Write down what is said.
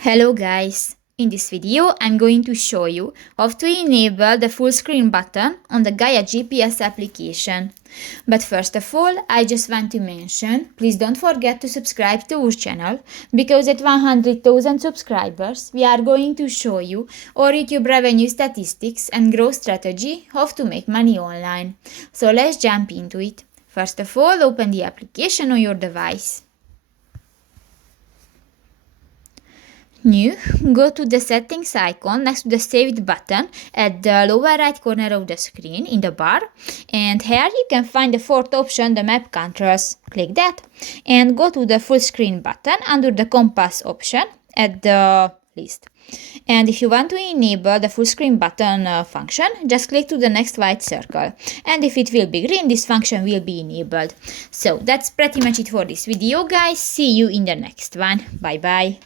Hello guys! In this video I'm going to show you how to enable the full screen button on the Gaia GPS application. But first of all, I just want to mention, please don't forget to subscribe to our channel, because at 100,000 subscribers we are going to show you our YouTube revenue statistics and growth strategy, how to make money online. So let's jump into it. First of all, open the application on your device. New, go to the settings icon next to the saved button at the lower right corner of the screen in the bar, and here you can find the fourth option, the map controls. Click that and go to the full screen button under the compass option at the list. And if you want to enable the full screen button function, just click to the next white circle, and if it will be green, this function will be enabled. So that's pretty much it for this video guys. See you in the next one. Bye bye.